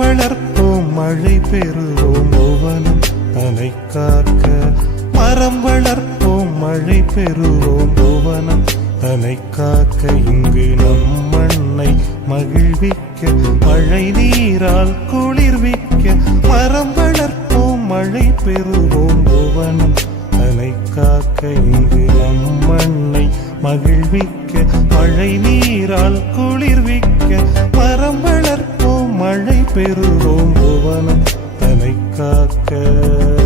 வளர்ப்போம் மழை பெறுவோம் புவனம் தனை காக்க. மரம் வளர்ப்போம் மழை பெறுவோம் புவனம் தனை காக்க. இங்கு நம் மண்ணை மகிழ்விக்க மழை நீரால் குளிர்விக்க. மரம் வளர்ப்போம் மழை பெறுவோம் புவனம் தனை காக்க. இங்கு நம் மண்ணை மகிழ்விக்க மழை நீரால் குளிர்விக்க. மரம் மழை பெறுவோம் புவனம் தனை காக்க.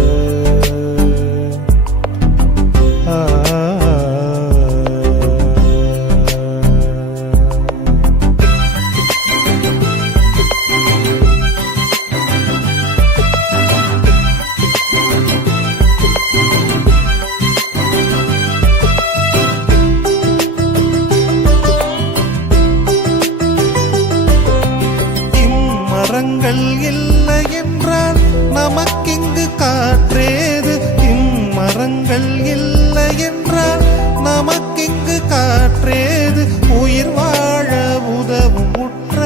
இம்மரங்கள் இல்லை என்றால் நமக்கிங்கு காற்றேது. இம்மரங்கள் இல்லை என்றால் நமக்கிங்கு காற்றேது. உயிர் வாழ உதவும் உற்ற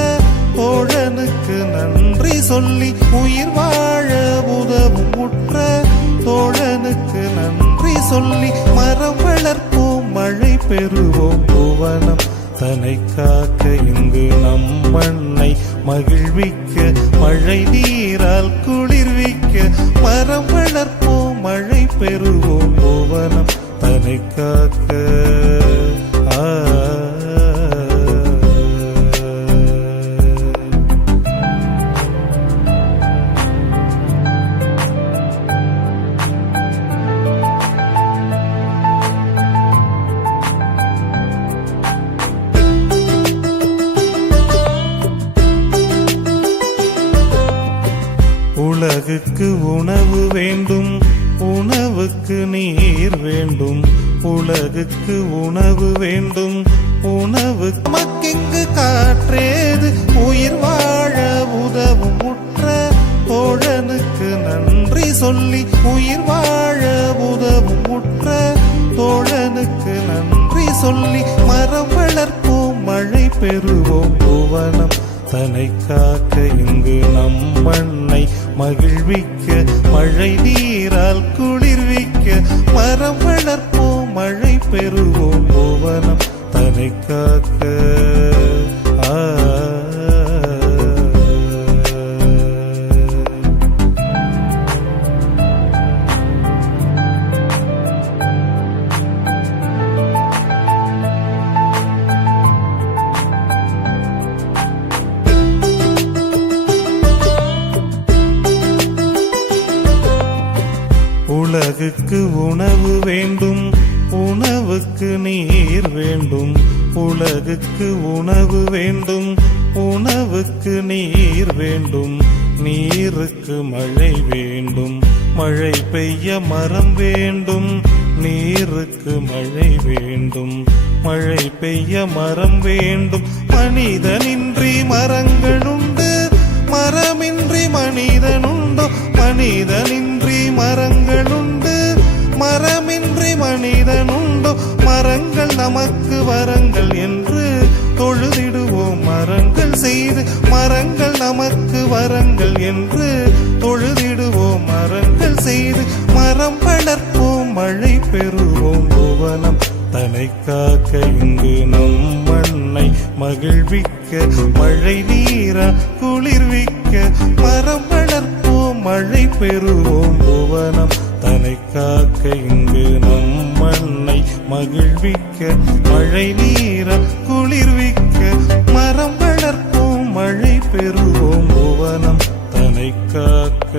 தோழனுக்கு நன்றி சொல்லி உயிர் வாழ உதவும் உற்ற தோழனுக்கு நன்றி சொல்லி மரம் வளர்ப்போம் மழை பெறுவோம். புவனம் தனை காக்க இங்கு நம் மண்ணை மகிழ்விக்க மழை நீரால் குளிர்விக்க மரம் வளர்ப்போம் மழை பெறுவோம் புவனம் தனை காக்க. உலகுக்கு உணவு வேண்டும் உணவுக்கு நீர் வேண்டும். உலகுக்கு உணவு வேண்டும் உணவு மக்கிக்கு காற்றேது. உயிர் வாழ உதவும் உற்ற தோழனுக்கு நன்றி சொல்லி உயிர் வாழ உதவும் உற்ற தோழனுக்கு நன்றி சொல்லி மரம் வளர்ப்போம் மழை பெறுவோம். புவனம் தனை காக்க இங்கு நம்மன் மகிழ்விக்க மழை நீரால் குளிர்விக்க மரம் வளர்ப்போம் மழை பெறுவோம் புவனம் தனை காக்க. உலகுக்கு உணவு வேண்டும் உணவுக்கு நீர் வேண்டும். உலகுக்கு உணவு வேண்டும் உணவுக்கு நீர் வேண்டும். நீருக்கு மழை வேண்டும் மழை பெய்ய மரம் வேண்டும். நீருக்கு மழை வேண்டும் மழை பெய்ய மரம் வேண்டும். மனிதனின்றி மரங்களுண்டு மரமின்றி மனிதனுண்டோ மனிதனின் நமக்கு வரங்கள் என்று தொழுதிடுவோம். மரங்கள் செய்து மரங்கள் நமக்கு வரங்கள் என்று தொழுதிடுவோம். மரங்கள் செய்து மரம் வளர்ப்போம். மழை பெறுவோம். புவனம் தனை காக்க இங்கு நம் மண்ணை மகிழ்விக்க மழை நீரா குளிர்விக்க மரம் வளர்ப்போம். மழை பெறுவோம். புவனம் தனை காக்க இங்கு நம் மகிழ்விக்க மழை நீர குளிர்விக்க மரம் வளர்ப்போம் மழை பெறுவோம் புவனம் தனை காக்க.